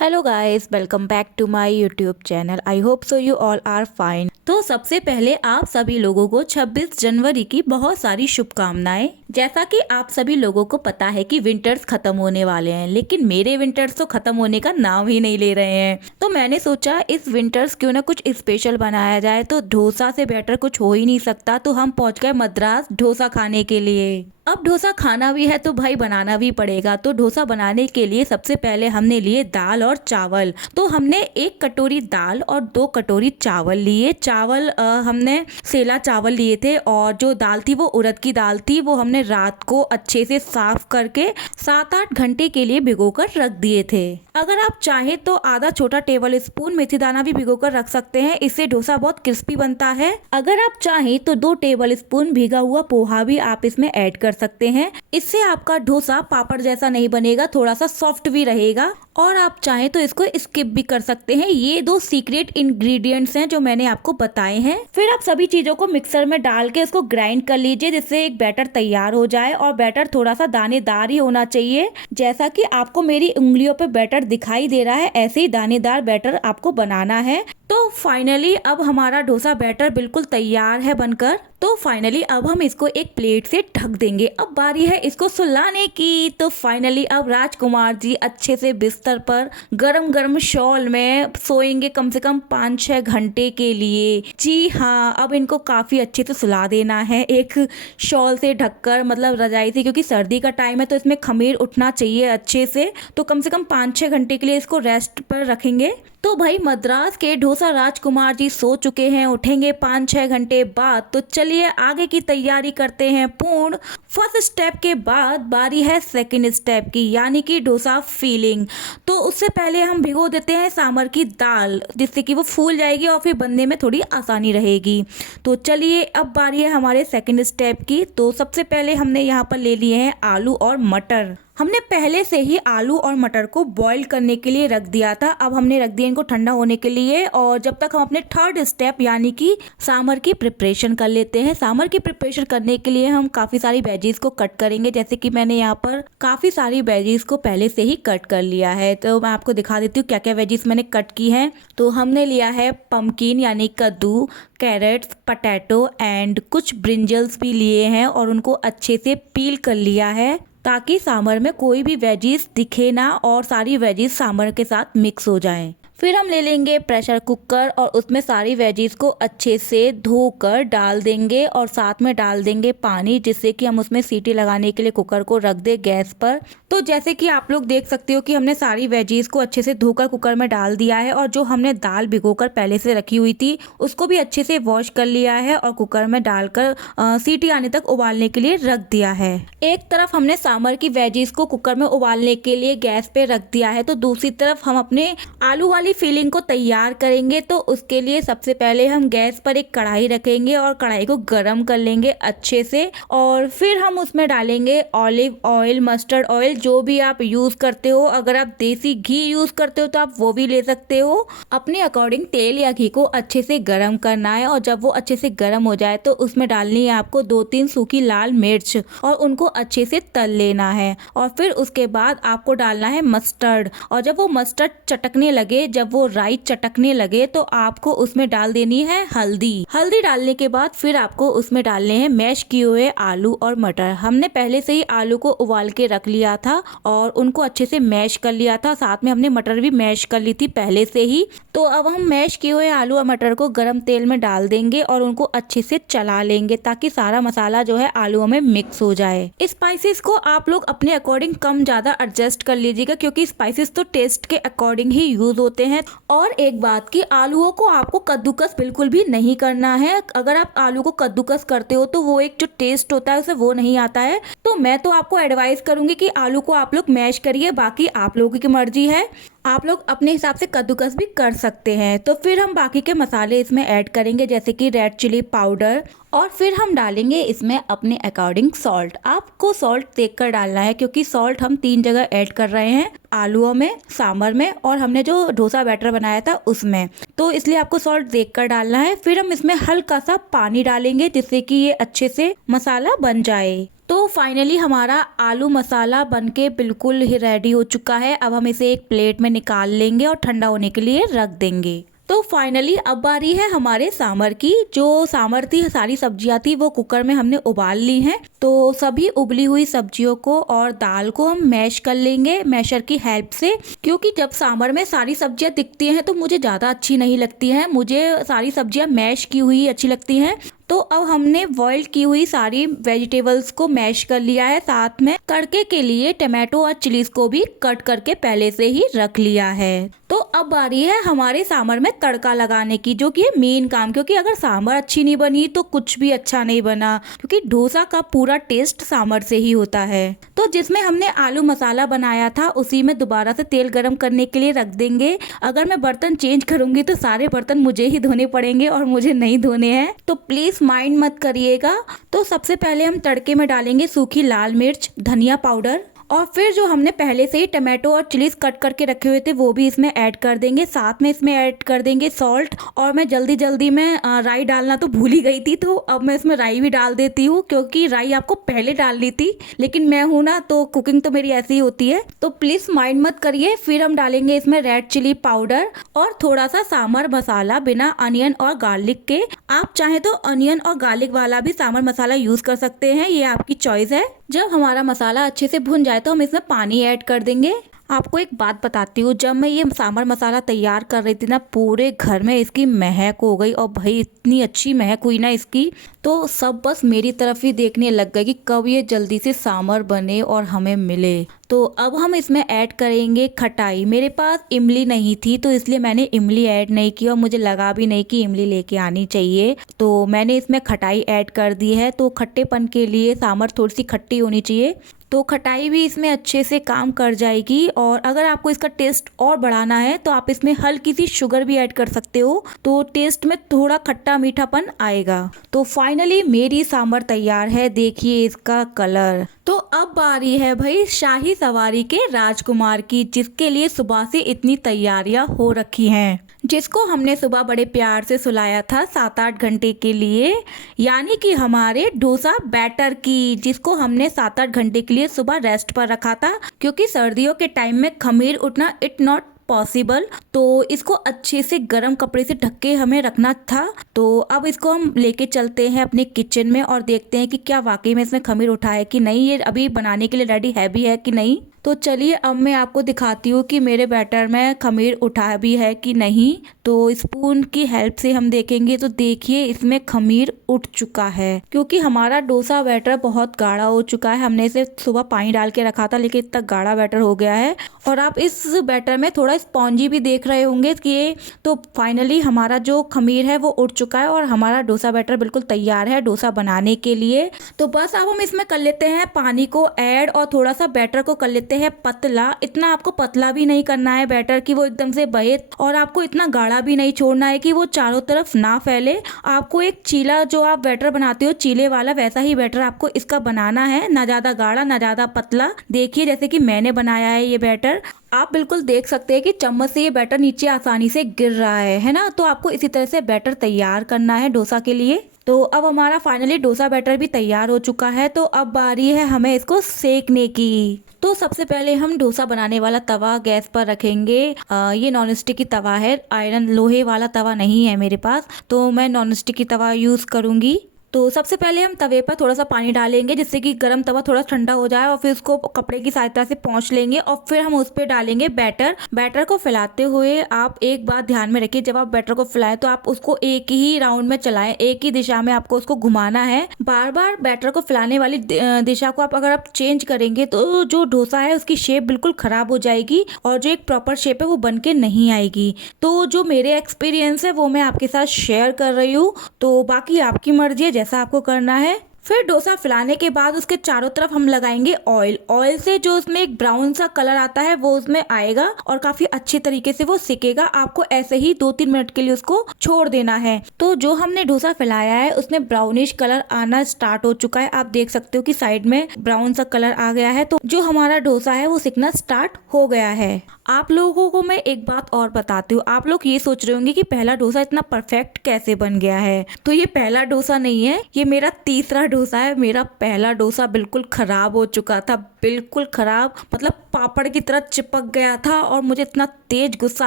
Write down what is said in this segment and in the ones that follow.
Hello guys, welcome back to my YouTube channel. I hope so you all are fine. तो सबसे पहले आप सभी लोगों को 26 जनवरी की बहुत सारी शुभकामनाएं। जैसा कि आप सभी लोगों को पता है कि विंटर्स खत्म होने वाले हैं, लेकिन मेरे विंटर्स तो खत्म होने का नाम ही नहीं ले रहे हैं। तो मैंने सोचा इस विंटर्स क्यों ना कुछ स्पेशल बनाया जाए। तो डोसा से बेटर कुछ हो ही नहीं सकता, तो हम पहुंच गए मद्रास डोसा खाने के लिए। अब डोसा खाना भी है तो भाई बनाना भी पड़ेगा। तो डोसा बनाने के लिए सबसे पहले हमने लिए दाल और चावल। तो हमने 1 कटोरी दाल और 2 कटोरी चावल लिए। चावल हमने सेला चावल लिए थे, और जो दाल थी वो उड़द की दाल थी। वो हमने रात को अच्छे से साफ करके 7-8 घंटे के लिए भिगोकर रख दिए थे। अगर आप चाहें तो आधा छोटा टेबल स्पून मेथी दाना भी भिगोकर रख सकते हैं, इससे डोसा बहुत क्रिस्पी बनता है। अगर आप चाहें तो 2 टेबल स्पून भीगा हुआ पोहा भी आप इसमें ऐड कर सकते हैं। इससे आपका डोसा पापड़ जैसा नहीं बनेगा, थोड़ा सा सॉफ्ट भी रहेगा। और आप चाहें तो इसको स्किप भी कर सकते हैं। ये 2 सीक्रेट इंग्रेडिएंट्स हैं जो मैंने आपको बताए हैं। फिर आप सभी चीजों को मिक्सर में डाल के इसको ग्राइंड कर लीजिए, जिससे एक बैटर तैयार हो जाए। और बैटर थोड़ा सा दानेदार ही होना चाहिए। जैसा कि आपको मेरी उंगलियों पे बैटर दिखाई दे रहा है, ऐसे ही दानेदार बैटर आपको बनाना है। तो फाइनली अब हमारा डोसा बैटर बिल्कुल तैयार है बनकर। तो फाइनली अब हम इसको एक प्लेट से ढक देंगे। अब बारी है इसको सुलाने की। तो फाइनली अब राजकुमार जी अच्छे से बिस्तर पर गरम गरम शॉल में सोएंगे कम से कम 5-6 घंटे के लिए। जी हाँ, अब इनको काफी अच्छे से सुला देना है एक शॉल से ढककर, मतलब रजाई से, क्योंकि सर्दी का टाइम है तो इसमें खमीर उठना चाहिए अच्छे से। तो कम से कम 5-6 घंटे के लिए इसको रेस्ट पर रखेंगे। तो भाई मद्रास के डोसा राजकुमार जी सो चुके हैं, उठेंगे 5-6 घंटे बाद। तो चलिए आगे की तैयारी करते हैं पूर्ण। फर्स्ट स्टेप के बाद बारी है सेकंड स्टेप की, यानी कि डोसा फीलिंग। तो उससे पहले हम भिगो देते हैं सांभर की दाल, जिससे कि वो फूल जाएगी और फिर बनने में थोड़ी आसानी रहेगी। तो चलिए अब बारी है हमारे सेकंड स्टेप की। तो सबसे पहले हमने यहाँ पर ले लिए हैं आलू और मटर। हमने पहले से ही आलू और मटर को बॉईल करने के लिए रख दिया था। अब हमने रख दिया इनको ठंडा होने के लिए, और जब तक हम अपने थर्ड स्टेप यानी कि सांभर की प्रिपरेशन कर लेते हैं। सांभर की प्रिपरेशन करने के लिए हम काफ़ी सारी वेजीज को कट करेंगे, जैसे कि मैंने यहाँ पर काफ़ी सारी वेजीज को पहले से ही कट कर लिया है। तो मैं आपको दिखा देती हूँ क्या क्या वेजीज मैंने कट की हैं। तो हमने लिया है पम्पकिन यानी कद्दू, कैरेट्स, पटैटो एंड कुछ ब्रिंजल्स भी लिए हैं, और उनको अच्छे से पील कर लिया है ताकि सांभर में कोई भी वेजीज दिखे ना और सारी वेजीज सांभर के साथ मिक्स हो जाएं। फिर हम ले लेंगे प्रेशर कुकर और उसमें सारी वेजीज को अच्छे से धोकर डाल देंगे, और साथ में डाल देंगे पानी, जिससे कि हम उसमें सीटी लगाने के लिए कुकर को रख दे गैस पर। तो जैसे कि आप लोग देख सकते हो कि हमने सारी वेजीज को अच्छे से धोकर कुकर में डाल दिया है, और जो हमने दाल भिगोकर पहले से रखी हुई थी उसको भी अच्छे से वॉश कर लिया है और कुकर में डालकर सीटी आने तक उबालने के लिए रख दिया है। एक तरफ हमने सांभर की वेजीज को कुकर में उबालने के लिए गैस पे रख दिया है, तो दूसरी तरफ हम अपने आलू वाली फीलिंग को तैयार करेंगे। तो उसके लिए सबसे पहले हम गैस पर एक कढ़ाई रखेंगे और कढ़ाई को गरम कर लेंगे अच्छे से, और फिर हम उसमें डालेंगे ऑलिव ऑयल, मस्टर्ड ऑयल, जो भी आप यूज करते हो। अगर आप देसी घी यूज करते हो तो आप वो भी ले सकते हो, अपने अकॉर्डिंग। तेल या घी को अच्छे से गरम करना है, और जब वो अच्छे से गरम हो जाए तो उसमें डालनी है आपको 2-3 सूखी लाल मिर्च, और उनको अच्छे से तल लेना है। और फिर उसके बाद आपको डालना है मस्टर्ड, और जब वो मस्टर्ड चटकने लगे, जब वो राई चटकने लगे, तो आपको उसमें डाल देनी है हल्दी। हल्दी डालने के बाद फिर आपको उसमें डालने हैं मैश किए हुए आलू और मटर। हमने पहले से ही आलू को उबाल के रख लिया था और उनको अच्छे से मैश कर लिया था, साथ में हमने मटर भी मैश कर ली थी पहले से ही। तो अब हम मैश किए हुए आलू और मटर को गरम तेल में डाल देंगे और उनको अच्छे से चला लेंगे, ताकि सारा मसाला जो है आलूओं में मिक्स हो जाए। स्पाइसेस को आप लोग अपने अकॉर्डिंग कम ज्यादा एडजस्ट कर लीजिएगा, क्योंकि स्पाइसेस तो टेस्ट के अकॉर्डिंग ही यूज होते हैं। और एक बात की, आलूओं को आपको कद्दूकस बिल्कुल भी नहीं करना है। अगर आप आलू को कद्दूकस करते हो तो वो एक जो टेस्ट होता है उसे वो नहीं आता है। तो मैं तो आपको एडवाइस करूंगी कि आलू को आप लोग मैश करिए, बाकी आप लोगों की मर्जी है, आप लोग अपने हिसाब से कद्दूकस भी कर सकते हैं। तो फिर हम बाकी के मसाले इसमें ऐड करेंगे, जैसे कि रेड चिली पाउडर, और फिर हम डालेंगे इसमें अपने अकॉर्डिंग सॉल्ट। आपको सॉल्ट देखकर डालना है, क्योंकि सॉल्ट हम 3 जगह ऐड कर रहे हैं, आलूओं में, सांभर में, और हमने जो डोसा बैटर बनाया था उसमें। तो इसलिए आपको सॉल्ट देखकर डालना है। फिर हम इसमें हल्का सा पानी डालेंगे, जिससे कि ये अच्छे से मसाला बन जाए। तो फाइनली हमारा आलू मसाला बनके बिल्कुल ही रेडी हो चुका है। अब हम इसे एक प्लेट में निकाल लेंगे और ठंडा होने के लिए रख देंगे। तो फाइनली अब बारी है हमारे सांभर की। जो सांभर थी, सारी सब्जियां थी, वो कुकर में हमने उबाल ली हैं। तो सभी उबली हुई सब्जियों को और दाल को हम मैश कर लेंगे मैशर की हेल्प से, क्योंकि जब सांभर में सारी सब्जियां दिखती हैं तो मुझे ज़्यादा अच्छी नहीं लगती हैं। मुझे सारी सब्जियां मैश की हुई अच्छी लगती हैं। तो अब हमने बॉइल की हुई सारी वेजिटेबल्स को मैश कर लिया है। साथ में तड़के के लिए टमाटो और चिलीज को भी कट करके पहले से ही रख लिया है। तो अब बारी है हमारे सांभर में तड़का लगाने की, जो कि मेन काम, क्योंकि अगर सांभर अच्छी नहीं बनी तो कुछ भी अच्छा नहीं बना, क्योंकि डोसा का पूरा टेस्ट सांभर से ही होता है। तो जिसमें हमने आलू मसाला बनाया था उसी में दोबारा से तेल गरम करने के लिए रख देंगे। अगर मैं बर्तन चेंज करूंगी तो सारे बर्तन मुझे ही धोने पड़ेंगे और मुझे नहीं धोने हैं, तो प्लीज माइंड मत करिएगा। तो सबसे पहले हम तड़के में डालेंगे सूखी लाल मिर्च, धनिया पाउडर, और फिर जो हमने पहले से ही टमाटो और चिलीज कट करके रखे हुए थे वो भी इसमें ऐड कर देंगे। साथ में इसमें ऐड कर देंगे सॉल्ट। और मैं जल्दी में राई डालना तो भूल ही गई थी, तो अब मैं इसमें राई भी डाल देती हूँ, क्योंकि राई आपको पहले डालनी थी, लेकिन मैं हूँ ना, तो कुकिंग तो मेरी ऐसी ही होती है, तो प्लीज माइंड मत करिए। फिर हम डालेंगे इसमें रेड चिली पाउडर और थोड़ा सा सांभर मसाला बिना अनियन और गार्लिक के। आप चाहे तो अनियन और गार्लिक वाला भी सांभर मसाला यूज कर सकते हैं, ये आपकी चॉइस है। जब हमारा मसाला अच्छे से भुन जाए तो हम इसमें पानी ऐड कर देंगे। आपको एक बात बताती हूँ, जब मैं ये सांभर मसाला तैयार कर रही थी ना, पूरे घर में इसकी महक हो गई, और भाई इतनी अच्छी महक हुई ना इसकी, तो सब बस मेरी तरफ ही देखने लग गए कि कब ये जल्दी से सांभर बने और हमें मिले। तो अब हम इसमें ऐड करेंगे खटाई। मेरे पास इमली नहीं थी तो इसलिए मैंने इमली ऐड नहीं की, और मुझे लगा भी नहीं कि इमली लेके आनी चाहिए, तो मैंने इसमें खटाई ऐड कर दी है। तो खट्टेपन के लिए सांभर थोड़ी सी खट्टी होनी चाहिए, तो खटाई भी इसमें अच्छे से काम कर जाएगी। और अगर आपको इसका टेस्ट और बढ़ाना है तो आप इसमें हल्की सी शुगर भी ऐड कर सकते हो, तो टेस्ट में थोड़ा खट्टा मीठापन आएगा। तो फाइनली मेरी सांभर तैयार है, देखिए इसका कलर। तो अब बारी है भाई शाही सवारी के राजकुमार की, जिसके लिए सुबह से इतनी तैयारियां हो रखी हैं, जिसको हमने सुबह बड़े प्यार से सुलाया था 7-8 घंटे के लिए, यानी कि हमारे डोसा बैटर की, जिसको हमने 7-8 घंटे के लिए सुबह रेस्ट पर रखा था, क्योंकि सर्दियों के टाइम में खमीर उठना इट नॉट पॉसिबल, तो इसको अच्छे से गर्म कपड़े से ढक के हमें रखना था। तो अब इसको हम लेके चलते हैं अपने किचन में और देखते हैं कि क्या वाकई में इसमें खमीर उठा है कि नहीं, ये अभी बनाने के लिए रेडी है भी है कि नहीं। तो चलिए अब मैं आपको दिखाती हूँ कि मेरे बैटर में खमीर उठा भी है कि नहीं। तो स्पून की हेल्प से हम देखेंगे, तो देखिए इसमें खमीर उठ चुका है, क्योंकि हमारा डोसा बैटर बहुत गाढ़ा हो चुका है। हमने इसे सुबह पानी डाल के रखा था, लेकिन इतना गाढ़ा बैटर हो गया है। और आप इस बैटर में थोड़ा स्पॉन्जी भी देख रहे होंगे कि, तो फाइनली हमारा जो खमीर है वो उठ चुका है और हमारा डोसा बैटर बिल्कुल तैयार है डोसा बनाने के लिए। तो बस अब हम इसमें कर लेते हैं पानी को ऐड और थोड़ा सा बैटर को कर लेते हैं पतला। इतना आपको पतला भी नहीं करना है बैटर की वो एकदम से बहे, और आपको इतना गाढ़ा भी नहीं छोड़ना है कि वो चारों तरफ ना फैले। आपको एक चीला, जो आप बैटर बनाते हो चीले वाला, वैसा ही बैटर आपको इसका बनाना है, ना ज्यादा गाढ़ा ना ज्यादा पतला। देखिए जैसे कि मैंने बनाया है ये बैटर, आप बिल्कुल देख सकते हैं कि चम्मच से ये बैटर नीचे आसानी से गिर रहा है ना। तो आपको इसी तरह से बैटर तैयार करना है डोसा के लिए। तो अब हमारा फाइनली डोसा बैटर भी तैयार हो चुका है। तो अब बारी है हमें इसको सेकने की। तो सबसे पहले हम डोसा बनाने वाला तवा गैस पर रखेंगे। ये नॉन स्टिक की तवा है, आयरन लोहे वाला तवा नहीं है मेरे पास, तो मैं नॉन स्टिक की तवा यूज करूंगी। तो सबसे पहले हम तवे पर थोड़ा सा पानी डालेंगे, जिससे कि गर्म तवा थोड़ा ठंडा हो जाए, और फिर उसको कपड़े की सहायता से पोंछ लेंगे और फिर हम उस पर डालेंगे बैटर। बैटर को फैलाते हुए आप एक बात ध्यान में रखिए, जब आप बैटर को फैलाएं तो आप उसको एक ही राउंड में चलाएं, एक ही दिशा में आपको उसको घुमाना है। बार बार बैटर को फैलाने वाली दिशा को अगर आप चेंज करेंगे तो जो डोसा है उसकी शेप बिल्कुल खराब हो जाएगी और जो एक प्रॉपर शेप है वो बन के नहीं आएगी। तो जो मेरे एक्सपीरियंस है वो मैं आपके साथ शेयर कर रही हूँ, तो बाकी आपकी मर्जी है जैसा आपको करना है। फिर डोसा फैलाने के बाद उसके चारों तरफ हम लगाएंगे ऑयल। ऑयल से जो उसमें एक ब्राउन सा कलर आता है वो उसमें आएगा और काफी अच्छे तरीके से वो सिकेगा। आपको ऐसे ही 2-3 मिनट के लिए उसको छोड़ देना है। तो जो हमने डोसा फैलाया है उसमें ब्राउनिश कलर आना स्टार्ट हो चुका है। आप देख सकते हो कि साइड में ब्राउन सा कलर आ गया है। तो जो हमारा डोसा है वो सिकना स्टार्ट हो गया है। आप लोगों को मैं एक बात और बताती हूँ। आप लोग ये सोच रहे होंगे कि पहला डोसा इतना परफेक्ट कैसे बन गया है। तो ये पहला डोसा नहीं है, ये मेरा तीसरा डोसा है। मेरा पहला डोसा बिल्कुल खराब हो चुका था, बिल्कुल खराब, मतलब पापड़ की तरह चिपक गया था और मुझे इतना तेज गुस्सा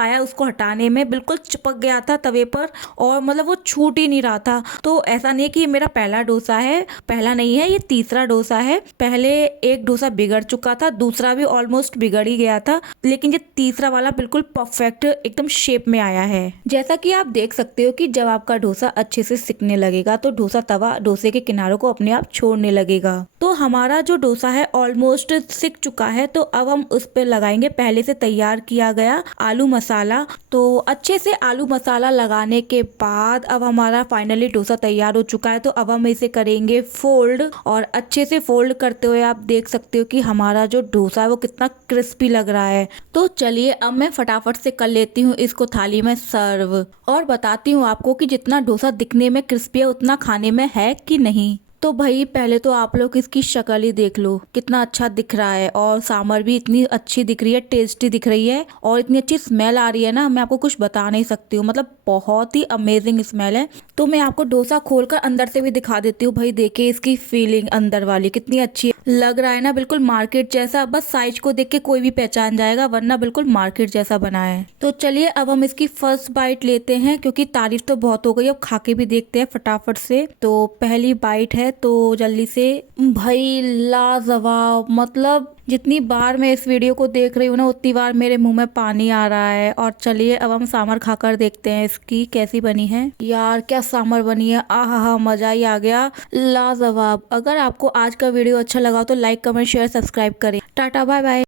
आया उसको हटाने में। बिल्कुल चिपक गया था तवे पर और मतलब वो छूट ही नहीं रहा था। तो ऐसा नहीं है कि ये मेरा पहला डोसा है, पहला नहीं है, ये तीसरा डोसा है। पहले एक डोसा बिगड़ चुका था, दूसरा भी ऑलमोस्ट बिगड़ ही गया था, लेकिन ये तीसरा वाला बिल्कुल परफेक्ट एकदम शेप में आया है। जैसा कि आप देख सकते हो कि जब आपका डोसा अच्छे से सिकने लगेगा तो डोसा तवा डोसे के किनारों को अपने आप छोड़ने लगेगा। तो हमारा जो डोसा है ऑलमोस्ट सिक चुका है। तो अब हम उस पर लगाएंगे पहले से तैयार किया गया आलू मसाला। तो अच्छे से आलू मसाला लगाने के बाद अब हमारा फाइनली डोसा तैयार हो चुका है। तो अब हम इसे करेंगे फोल्ड और अच्छे से फोल्ड करते हुए आप देख सकते हो कि हमारा जो डोसा है वो कितना क्रिस्पी लग रहा है। तो चलिए अब मैं फटाफट से कर लेती हूँ इसको थाली में सर्व और बताती हूँ आपको कि जितना डोसा दिखने में क्रिस्पी है उतना खाने में है कि नहीं। तो भाई पहले तो आप लोग इसकी शक्ल ही देख लो, कितना अच्छा दिख रहा है और सांभर भी इतनी अच्छी दिख रही है, टेस्टी दिख रही है और इतनी अच्छी स्मेल आ रही है ना, मैं आपको कुछ बता नहीं सकती हूँ। मतलब बहुत ही अमेजिंग स्मेल है। तो मैं आपको डोसा खोलकर अंदर से भी दिखा देती हूँ। भाई देखिए इसकी फीलिंग अंदर वाली कितनी अच्छी लग रहा है ना, बिल्कुल मार्केट जैसा। बस साइज को देख के कोई भी पहचान जाएगा, वरना बिल्कुल मार्केट जैसा बना है। तो चलिए अब हम इसकी फर्स्ट बाइट लेते हैं, क्योंकि तारीफ तो बहुत हो गई, अब खा के भी देखते हैं फटाफट से। तो पहली बाइट है तो जल्दी से। भाई लाजवाब, मतलब जितनी बार मैं इस वीडियो को देख रही हूँ ना उतनी बार मेरे मुंह में पानी आ रहा है। और चलिए अब हम सांभर खाकर देखते हैं इसकी कैसी बनी है। यार क्या सांभर बनी है, आहा मजा ही आ गया, लाजवाब। अगर आपको आज का वीडियो अच्छा लगा तो लाइक कमेंट शेयर सब्सक्राइब करें। Tata bye bye.